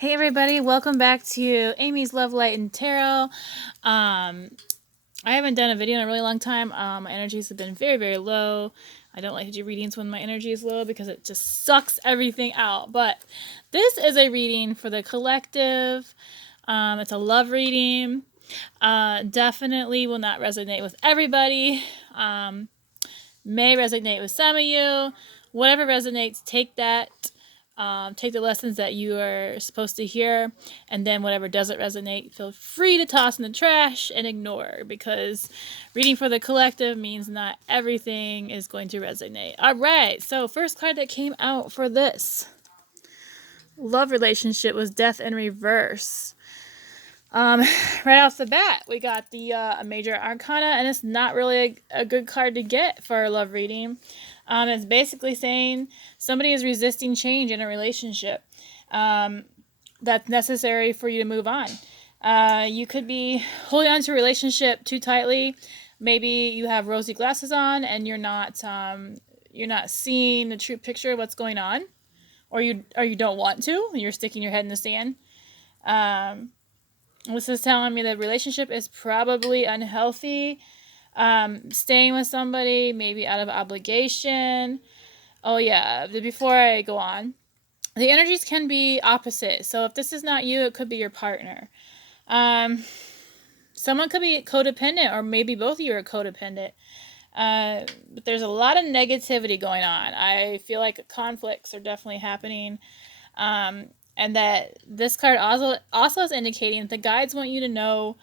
Hey everybody, welcome back to Amy's Love Light and Tarot. I haven't done a video in a really long time. My energies have been very, very low. I don't like to do readings when my energy is low because it just sucks everything out. But this is a reading for the collective. It's a love reading. Definitely will not resonate with everybody. May resonate with some of you. Whatever resonates, take that. Take the lessons that you are supposed to hear, and then whatever doesn't resonate, feel free to toss in the trash and ignore, because reading for the collective means not everything is going to resonate. All right, so first card that came out for this love relationship was Death in Reverse. Right off the bat, we got the Major Arcana, and it's not really a good card to get for a love reading. It's basically saying somebody is resisting change in a relationship that's necessary for you to move on. You could be holding on to a relationship too tightly. Maybe you have rosy glasses on and you're not seeing the true picture of what's going on, or you don't want to. You're sticking your head in the sand. This is telling me the relationship is probably unhealthy. Staying with somebody, maybe out of obligation. Oh yeah, before I go on, the energies can be opposite. So if this is not you, it could be your partner. Someone could be codependent, or maybe both of you are codependent. But there's a lot of negativity going on. I feel like conflicts are definitely happening. And that this card also is indicating that the guides want you to know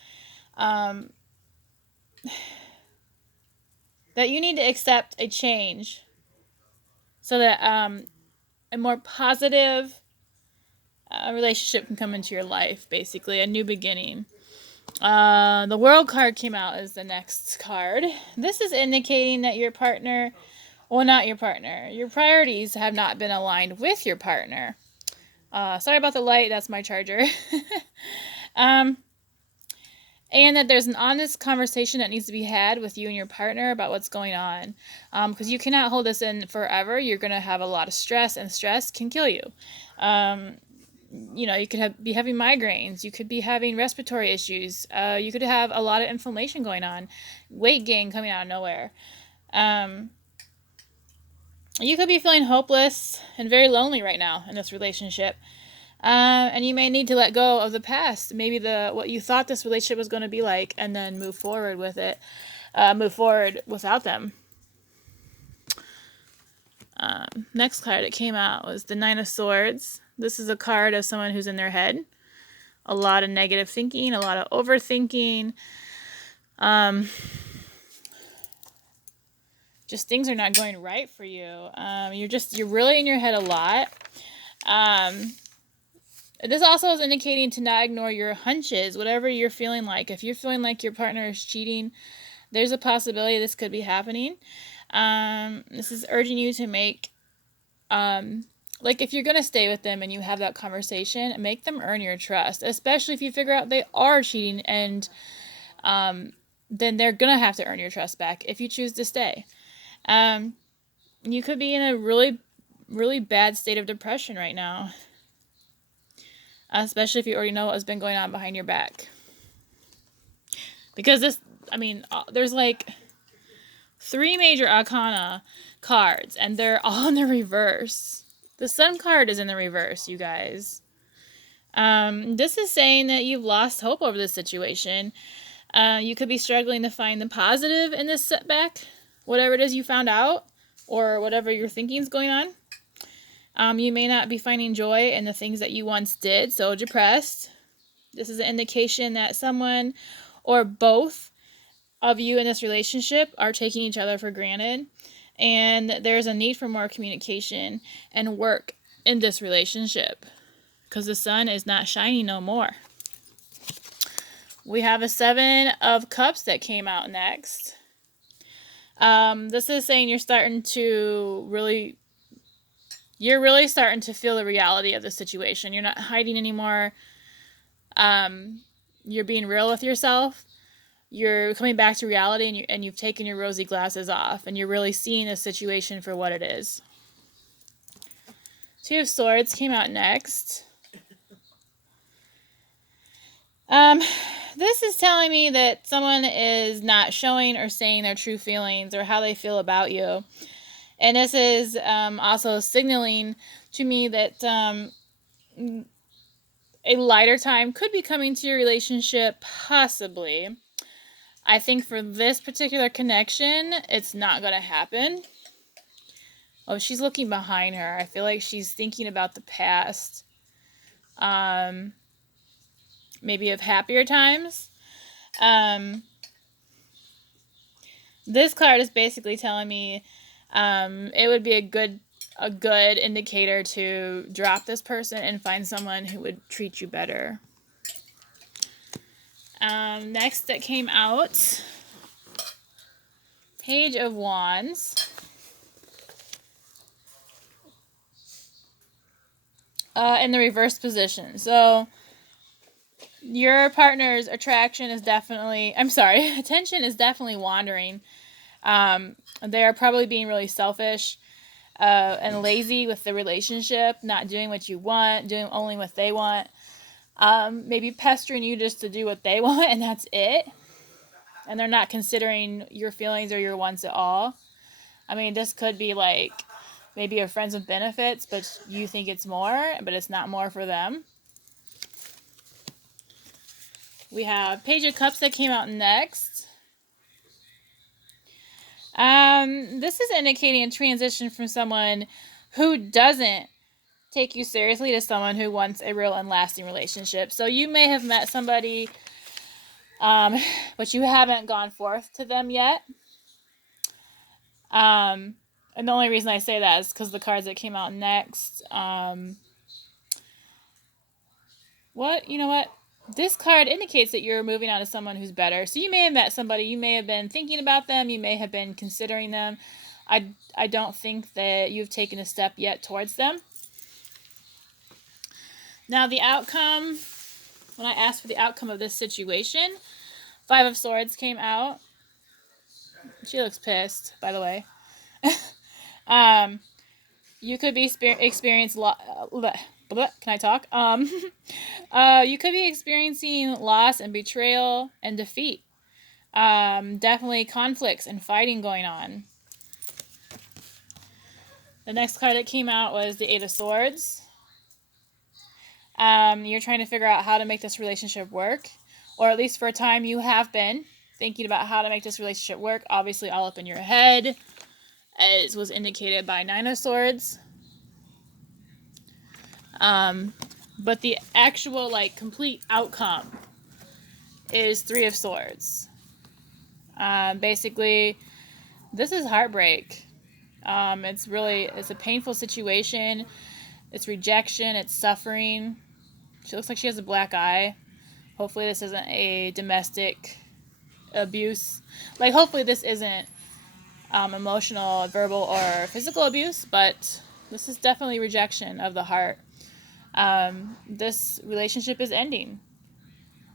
that you need to accept a change so that a more positive relationship can come into your life, basically, a new beginning. The World card came out as the next card. This is indicating that your partner, well, not your partner, your priorities have not been aligned with your partner. Sorry about the light, that's my charger. And that there's an honest conversation that needs to be had with you and your partner about what's going on. Because you cannot hold this in forever. You're going to have a lot of stress, and stress can kill you. You could be having migraines. You could be having respiratory issues. You could have a lot of inflammation going on. Weight gain coming out of nowhere. You could be feeling hopeless and very lonely right now in this relationship. And you may need to let go of the past, maybe what you thought this relationship was going to be like, and then move forward with it. Move forward without them. Next card that came out was the Nine of Swords. This is a card of someone who's in their head. A lot of negative thinking, a lot of overthinking. Just things are not going right for you. You're really in your head a lot. This also is indicating to not ignore your hunches, whatever you're feeling like. If you're feeling like your partner is cheating, there's a possibility this could be happening. This is urging you to make, like, if you're going to stay with them and you have that conversation, make them earn your trust, especially if you figure out they are cheating, and then they're going to have to earn your trust back if you choose to stay. You could be in a really, really bad state of depression right now. Especially if you already know what's been going on behind your back. Because there's like 3 major arcana cards, and they're all in the reverse. The Sun card is in the reverse, you guys. This is saying that you've lost hope over this situation. You could be struggling to find the positive in this setback, whatever it is you found out, or whatever your thinking is going on. You may not be finding joy in the things that you once did, so depressed. This is an indication that someone or both of you in this relationship are taking each other for granted, and there's a need for more communication and work in this relationship because the sun is not shining no more. We have a 7 of Cups that came out next. This is saying you're really starting to feel the reality of the situation. You're not hiding anymore. You're being real with yourself. You're coming back to reality, and you've taken your rosy glasses off, and you're really seeing the situation for what it is. 2 of Swords came out next. Um, this is telling me that someone is not showing or saying their true feelings or how they feel about you. And this is also signaling to me that a lighter time could be coming to your relationship, possibly. I think for this particular connection, it's not going to happen. Oh, she's looking behind her. I feel like she's thinking about the past. Maybe of happier times. This card is basically telling me it would be a good indicator to drop this person and find someone who would treat you better. Next that came out, Page of Wands. In the reverse position. So your partner's attention is definitely wandering. They are probably being really selfish and lazy with the relationship, not doing what you want, doing only what they want. Maybe pestering you just to do what they want, and that's it. And they're not considering your feelings or your wants at all. I mean, this could be like maybe you're friends with benefits, but you think it's more, but it's not more for them. We have Page of Cups that came out next. This is indicating a transition from someone who doesn't take you seriously to someone who wants a real and lasting relationship. So you may have met somebody, but you haven't gone forth to them yet. And the only reason I say that is because the cards that came out next. You know what? This card indicates that you're moving on to someone who's better. So you may have met somebody, you may have been thinking about them, you may have been considering them. I don't think that you've taken a step yet towards them. Now the outcome, when I asked for the outcome of this situation, 5 of Swords came out. She looks pissed, by the way. You could be experiencing can I talk? You could be experiencing loss and betrayal and defeat. Definitely conflicts and fighting going on. The next card that came out was the 8 of Swords. You're trying to figure out how to make this relationship work, or at least for a time you have been thinking about how to make this relationship work, obviously all up in your head, as was indicated by 9 of Swords. But the actual, complete outcome is 3 of Swords. Basically, this is heartbreak. It's a painful situation. It's rejection. It's suffering. She looks like she has a black eye. Hopefully this isn't a domestic abuse. Hopefully this isn't emotional, verbal, or physical abuse, but this is definitely rejection of the heart. This relationship is ending.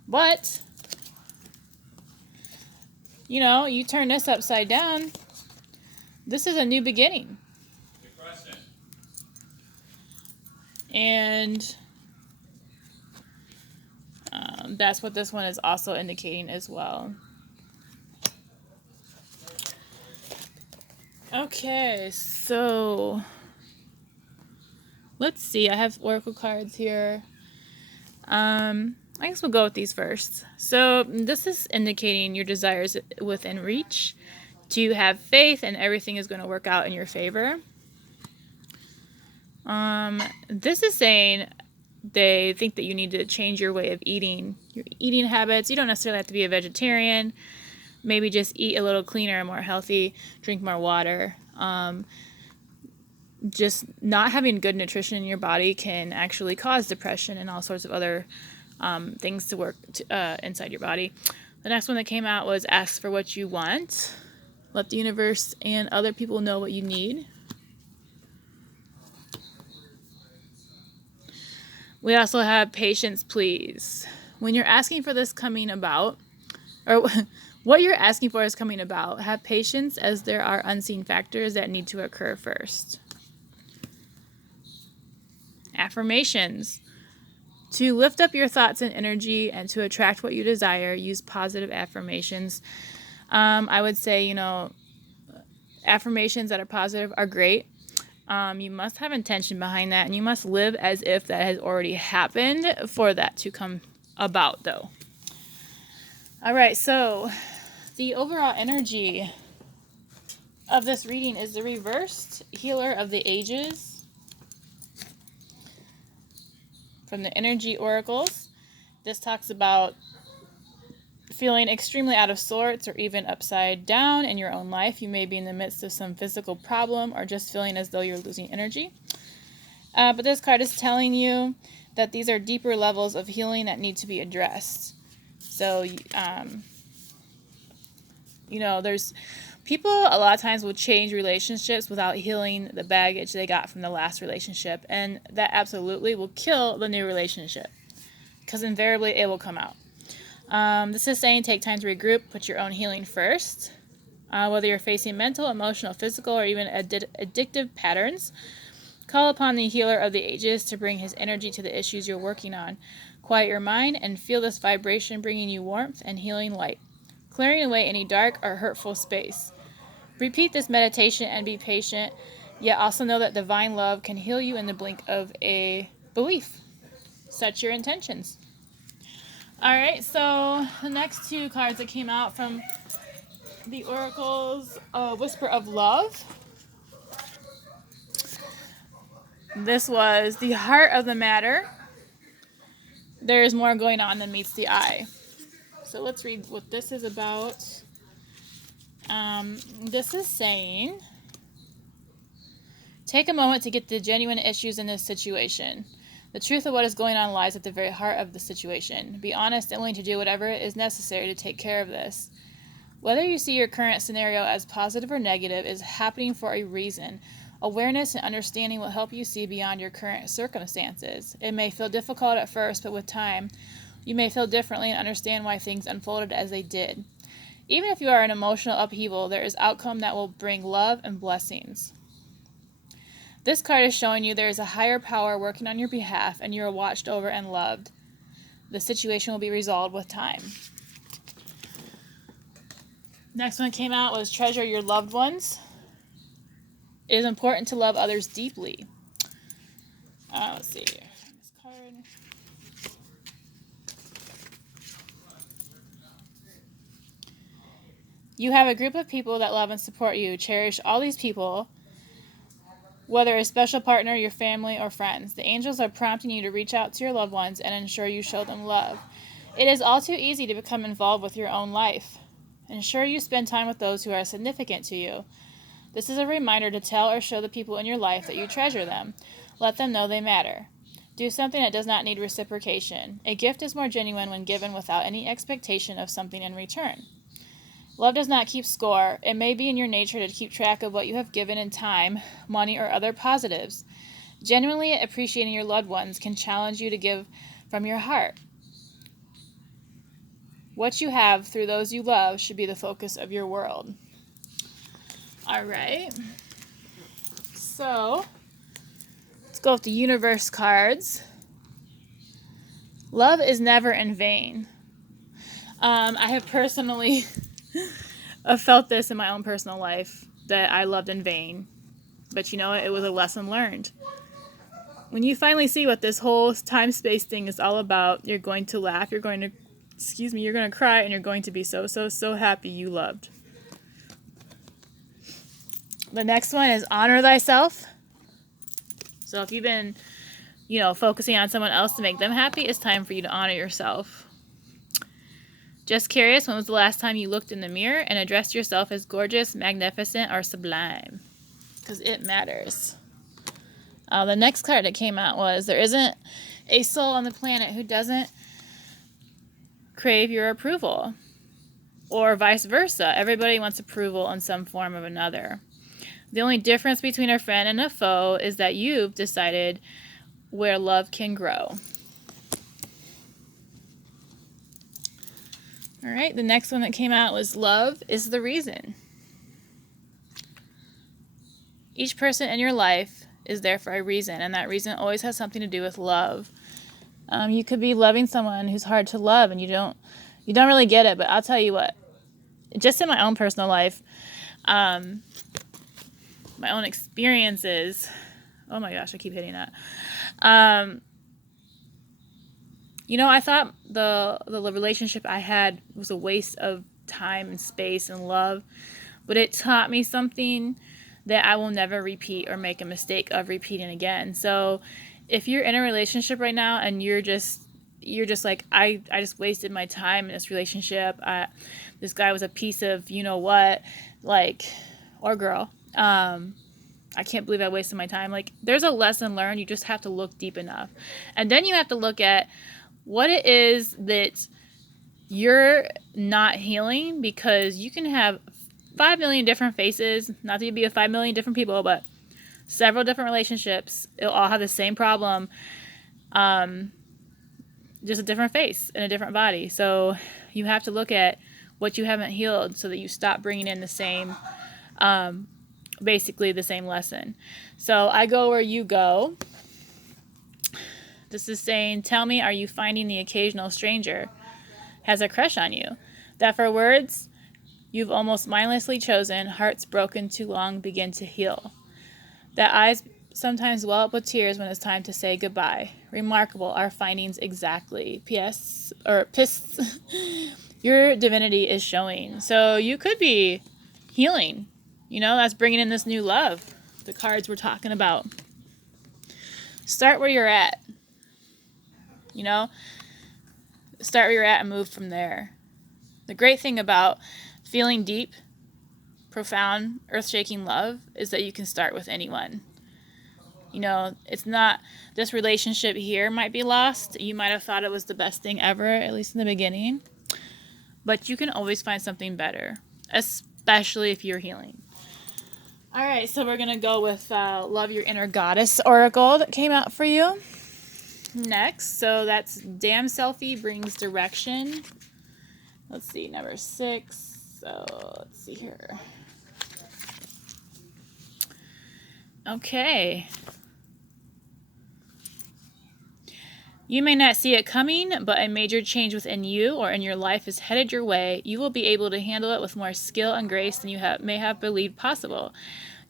But, you turn this upside down. This is a new beginning. And that's what this one is also indicating as well. Okay, so let's see. I have oracle cards here. I guess we'll go with these first. So this is indicating your desires within reach, to have faith and everything is going to work out in your favor. This is saying they think that you need to change your way of eating, your eating habits. You don't necessarily have to be a vegetarian. Maybe just eat a little cleaner and more healthy, drink more water. Just not having good nutrition in your body can actually cause depression and all sorts of other things to work inside your body. The next one that came out was ask for what you want. Let the universe and other people know what you need. We also have patience, please. When you're asking for this coming about, or what you're asking for is coming about, have patience as there are unseen factors that need to occur first. Affirmations. To lift up your thoughts and energy and to attract what you desire, use positive affirmations. I would say, affirmations that are positive are great. You must have intention behind that, and you must live as if that has already happened for that to come about, though. All right, so the overall energy of this reading is the reversed Healer of the Ages from the Energy Oracles. This talks about feeling extremely out of sorts or even upside down in your own life. You may be in the midst of some physical problem or just feeling as though you're losing energy. But this card is telling you that these are deeper levels of healing that need to be addressed. So, there's people a lot of times will change relationships without healing the baggage they got from the last relationship. And that absolutely will kill the new relationship because invariably it will come out. This is saying take time to regroup, put your own healing first. Whether you're facing mental, emotional, physical, or even addictive patterns, call upon the Healer of the Ages to bring his energy to the issues you're working on. Quiet your mind and feel this vibration bringing you warmth and healing light, clearing away any dark or hurtful space. Repeat this meditation and be patient, yet also know that divine love can heal you in the blink of a belief. Set your intentions. All right, so the next two cards that came out from the Oracle's Whisper of Love. This was the heart of the matter. There is more going on than meets the eye. So let's read what this is about. This is saying, take a moment to get the genuine issues in this situation. The truth of what is going on lies at the very heart of the situation. Be honest and willing to do whatever is necessary to take care of this. Whether you see your current scenario as positive or negative is happening for a reason. Awareness and understanding will help you see beyond your current circumstances. It may feel difficult at first, but with time, you may feel differently and understand why things unfolded as they did. Even if you are in emotional upheaval, there is outcome that will bring love and blessings. This card is showing you there is a higher power working on your behalf and you are watched over and loved. The situation will be resolved with time. Next one came out was treasure your loved ones. It is important to love others deeply. Let's see here. This card. You have a group of people that love and support you. Cherish all these people, whether a special partner, your family, or friends. The angels are prompting you to reach out to your loved ones and ensure you show them love. It is all too easy to become involved with your own life. Ensure you spend time with those who are significant to you. This is a reminder to tell or show the people in your life that you treasure them. Let them know they matter. Do something that does not need reciprocation. A gift is more genuine when given without any expectation of something in return. Love does not keep score. It may be in your nature to keep track of what you have given in time, money, or other positives. Genuinely appreciating your loved ones can challenge you to give from your heart. What you have through those you love should be the focus of your world. All right. So, let's go with the universe cards. Love is never in vain. I have personally felt this in my own personal life, that I loved in vain. But you know what? It was a lesson learned. When you finally see what this whole time-space thing is all about, you're going to laugh, you're going to cry, and you're going to be so happy you loved. The next one is honor thyself. So if you've been, focusing on someone else to make them happy, it's time for you to honor yourself. Just curious, when was the last time you looked in the mirror and addressed yourself as gorgeous, magnificent, or sublime? Because it matters. The next card that came out was, there isn't a soul on the planet who doesn't crave your approval. Or vice versa. Everybody wants approval in some form or another. The only difference between a friend and a foe is that you've decided where love can grow. All right, the next one that came out was love is the reason. Each person in your life is there for a reason, and that reason always has something to do with love. You could be loving someone who's hard to love and you don't really get it. But I'll tell you what, just in my own personal life, my own experiences. Oh my gosh, I keep hitting that. I thought the relationship I had was a waste of time and space and love, but it taught me something that I will never repeat or make a mistake of repeating again. So if you're in a relationship right now and you're just like, I just wasted my time in this relationship. This guy was a piece of what, like, or girl. I can't believe I wasted my time. Like, there's a lesson learned. You just have to look deep enough. And then you have to look at what it is that you're not healing, because you can have 5 million different faces, not to be with 5 million different people, but several different relationships. It'll all have the same problem, just a different face and a different body. So you have to look at what you haven't healed so that you stop bringing in the same, basically the same lesson. So I go where you go. This is saying, tell me, are you finding the occasional stranger has a crush on you? That for words you've almost mindlessly chosen, hearts broken too long begin to heal. That eyes sometimes well up with tears when it's time to say goodbye. Remarkable, our findings exactly. P.S. or Piss. Your divinity is showing. So you could be healing. That's bringing in this new love. The cards we're talking about. Start where you're at. Start where you're at and move from there. The great thing about feeling deep, profound, earth-shaking love is that you can start with anyone. It's not, this relationship here might be lost. You might have thought it was the best thing ever, at least in the beginning. But you can always find something better, especially if you're healing. All right, so we're going to go with Love Your Inner Goddess Oracle that came out for you. Next, so that's Damn Selfie Brings Direction. Let's see, number 6. So let's see here. Okay. You may not see it coming, but a major change within you or in your life is headed your way. You will be able to handle it with more skill and grace than you may have believed possible.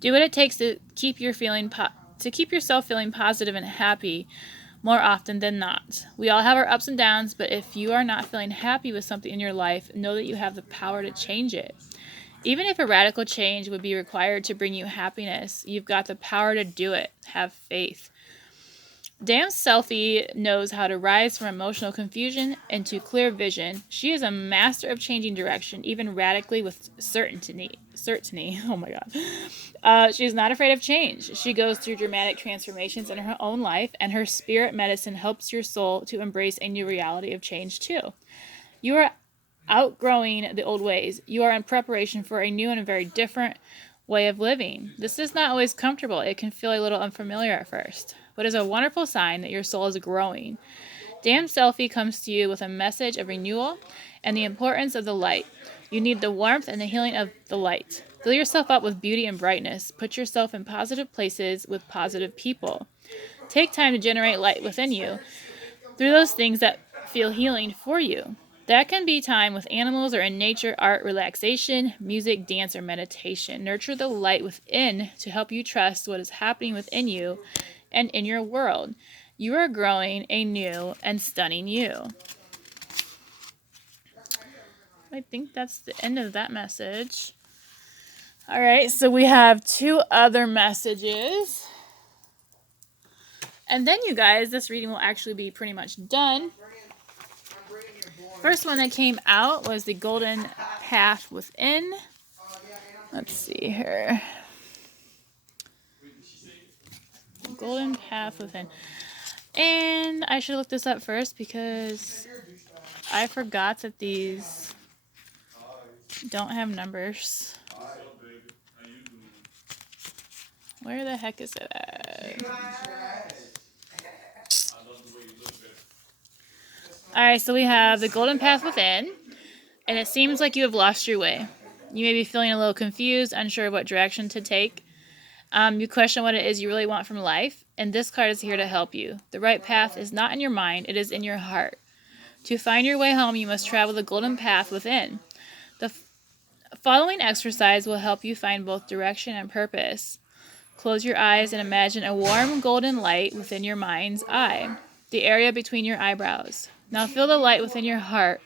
Do what it takes to keep yourself feeling positive and happy more often than not. We all have our ups and downs, but if you are not feeling happy with something in your life, know that you have the power to change it. Even if a radical change would be required to bring you happiness, you've got the power to do it. Have faith. Damn Selfie knows how to rise from emotional confusion into clear vision. She is a master of changing direction, even radically with certainty. Oh my God. She's not afraid of change. She goes through dramatic transformations in her own life, and her spirit medicine helps your soul to embrace a new reality of change too. You are outgrowing the old ways. You are in preparation for a new and a very different way of living. This is not always comfortable. It can feel a little unfamiliar at first, but is a wonderful sign that your soul is growing. Damn Selfie comes to you with a message of renewal and the importance of the light. You need the warmth and the healing of the light. Fill yourself up with beauty and brightness. Put yourself in positive places with positive people. Take time to generate light within you through those things that feel healing for you. That can be time with animals or in nature, art, relaxation, music, dance, or meditation. Nurture the light within to help you trust what is happening within you and in your world. You are growing a new and stunning you. I think that's the end of that message. All right, so we have 2 other messages. And then, you guys, this reading will actually be pretty much done. First one that came out was the Golden Path Within. Let's see here. Golden Path Within. And I should look this up first because I forgot that these don't have numbers. Where the heck is it at? Alright, so we have the Golden Path Within, and it seems like you have lost your way. You may be feeling a little confused, unsure of what direction to take. You question what it is you really want from life. and this card is here to help you. The right path is not in your mind, it is in your heart. To find your way home, you must travel the golden path within. The following exercise will help you find both direction and purpose. Close your eyes and imagine a warm golden light within your mind's eye, the area between your eyebrows. Now feel the light within your heart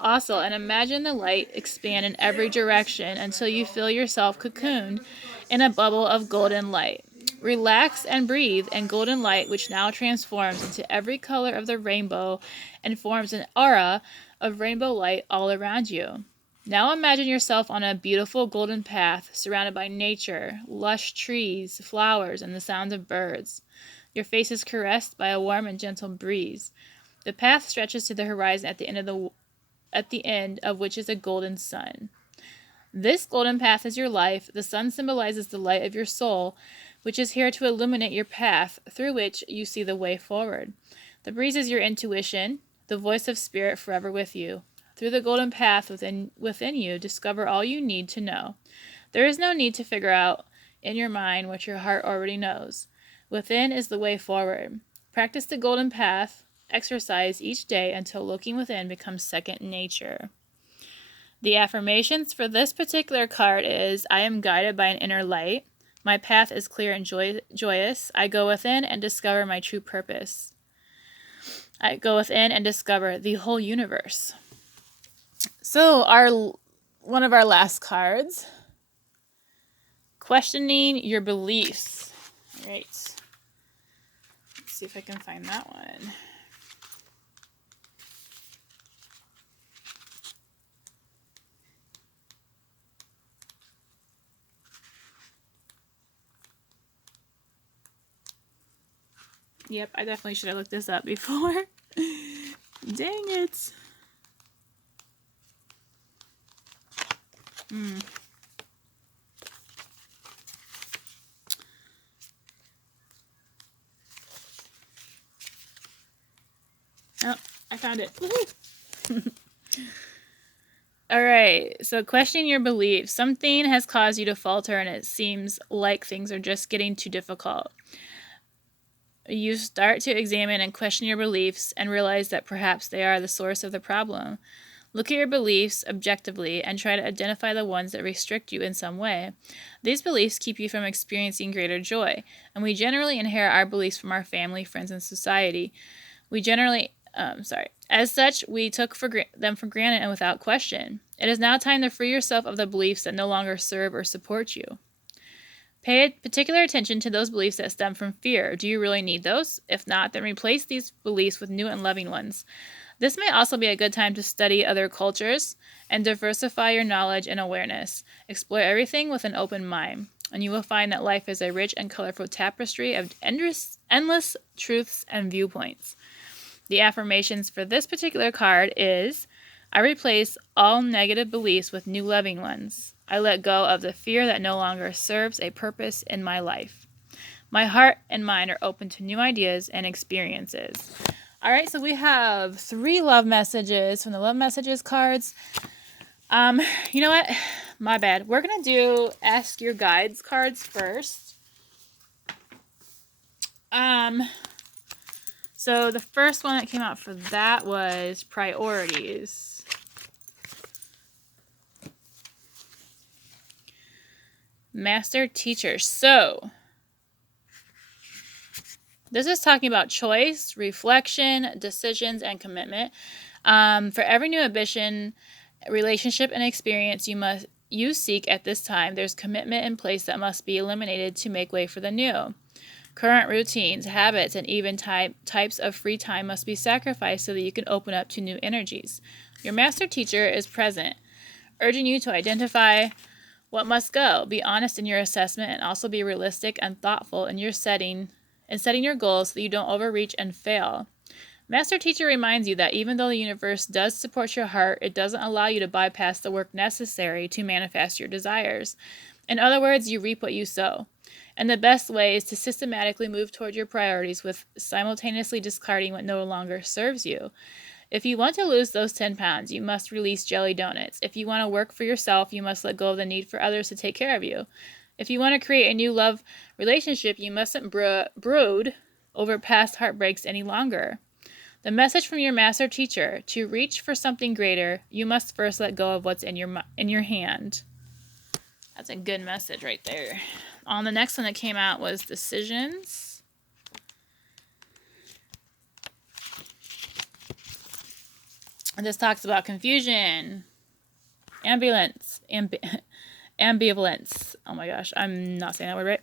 also, and imagine the light expand in every direction until you feel yourself cocooned in a bubble of golden light. Relax and breathe in golden light, which now transforms into every color of the rainbow and forms an aura of rainbow light all around you. Now imagine yourself on a beautiful golden path surrounded by nature, lush trees, flowers, and the sound of birds. Your face is caressed by a warm and gentle breeze. The path stretches to the horizon at the end of which is a golden sun. This golden path is your life. The sun symbolizes the light of your soul, which is here to illuminate your path through which you see the way forward. The breeze is your intuition, the voice of spirit forever with you. Through the golden path within you, discover all you need to know. There is no need to figure out in your mind what your heart already knows. Within is the way forward. Practice the golden path exercise each day until looking within becomes second nature. The affirmations for this particular card is, I am guided by an inner light. My path is clear and joyous. I go within and discover my true purpose. I go within and discover the whole universe. So one of our last cards, questioning your beliefs. All right. Let's see if I can find that one. Yep, I definitely should have looked this up before. Dang it. Oh, I found it. All right, so questioning your beliefs. Something has caused you to falter and it seems like things are just getting too difficult. You start to examine and question your beliefs and realize that perhaps they are the source of the problem. Look at your beliefs objectively and try to identify the ones that restrict you in some way. These beliefs keep you from experiencing greater joy, and we generally inherit our beliefs from our family, friends, and society. As such, we took them for granted and without question. It is now time to free yourself of the beliefs that no longer serve or support you. Pay particular attention to those beliefs that stem from fear. Do you really need those? If not, then replace these beliefs with new and loving ones. This may also be a good time to study other cultures and diversify your knowledge and awareness. Explore everything with an open mind, and you will find that life is a rich and colorful tapestry of endless truths and viewpoints. The affirmations for this particular card is, I replace all negative beliefs with new loving ones. I let go of the fear that no longer serves a purpose in my life. My heart and mind are open to new ideas and experiences. All right, so we have 3 love messages from the love messages cards. You know what? My bad. We're going to do Ask Your Guides cards first. So the first one that came out for that was priorities. Master Teacher. So this is talking about choice, reflection, decisions, and commitment. For every new ambition, relationship, and experience you seek at this time, there's commitment in place that must be eliminated to make way for the new. Current routines, habits, and even types of free time must be sacrificed so that you can open up to new energies. Your master teacher is present, urging you to identify what must go. Be honest in your assessment and also be realistic and thoughtful in your setting your goals so that you don't overreach and fail. Master Teacher reminds you that even though the universe does support your heart, it doesn't allow you to bypass the work necessary to manifest your desires. In other words, you reap what you sow. And the best way is to systematically move toward your priorities with simultaneously discarding what no longer serves you. If you want to lose those 10 pounds, you must release jelly donuts. If you want to work for yourself, you must let go of the need for others to take care of you. If you want to create a new love relationship, you mustn't brood over past heartbreaks any longer. The message from your master teacher: to reach for something greater, you must first let go of what's in your hand. That's a good message right there. On the next one that came out was decisions. And this talks about confusion, ambivalence. Oh my gosh, I'm not saying that word right.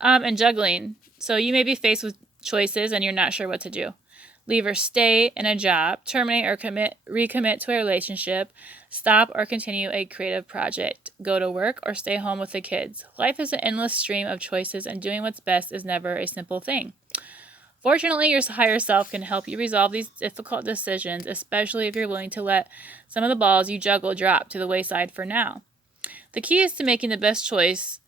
And juggling. So you may be faced with choices and you're not sure what to do. Leave or stay in a job, terminate or recommit to a relationship, stop or continue a creative project, go to work or stay home with the kids. Life is an endless stream of choices, and doing what's best is never a simple thing. Fortunately, your higher self can help you resolve these difficult decisions, especially if you're willing to let some of the balls you juggle drop to the wayside for now. The key is to making the best choice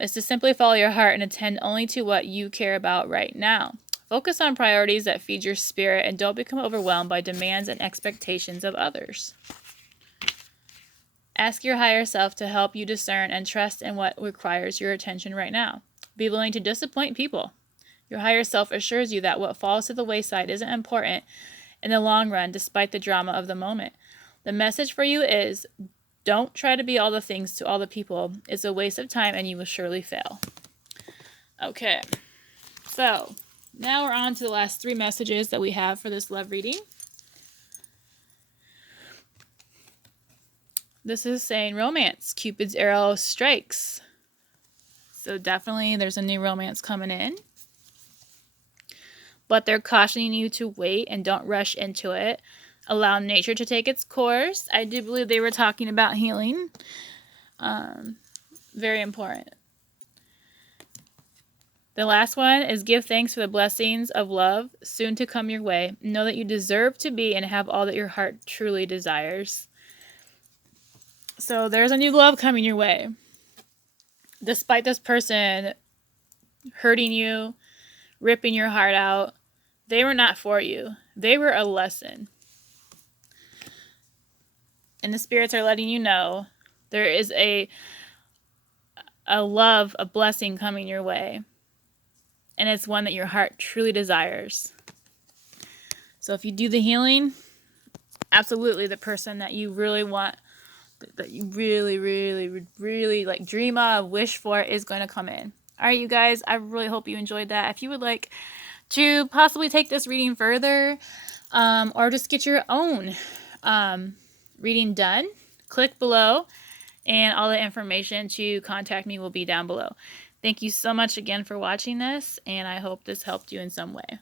is to simply follow your heart and attend only to what you care about right now. Focus on priorities that feed your spirit and don't become overwhelmed by demands and expectations of others. Ask your higher self to help you discern and trust in what requires your attention right now. Be willing to disappoint people. Your higher self assures you that what falls to the wayside isn't important in the long run, despite the drama of the moment. The message for you is: don't try to be all the things to all the people. It's a waste of time and you will surely fail. Okay, so now we're on to the last 3 messages that we have for this love reading. This is saying romance. Cupid's arrow strikes. So definitely there's a new romance coming in. But they're cautioning you to wait and don't rush into it. Allow nature to take its course. I do believe they were talking about healing. Very important. The last one is: give thanks for the blessings of love soon to come your way. Know that you deserve to be and have all that your heart truly desires. So there's a new love coming your way. Despite this person hurting you, ripping your heart out, they were not for you. They were a lesson. And the spirits are letting you know there is a love, a blessing coming your way. And it's one that your heart truly desires. So if you do the healing, absolutely the person that you really want, that you really like dream of, wish for, is going to come in. All right, you guys, I really hope you enjoyed that. If you would like to possibly take this reading further, or just get your own reading done, click below, and all the information to contact me will be down below. Thank you so much again for watching this, and I hope this helped you in some way.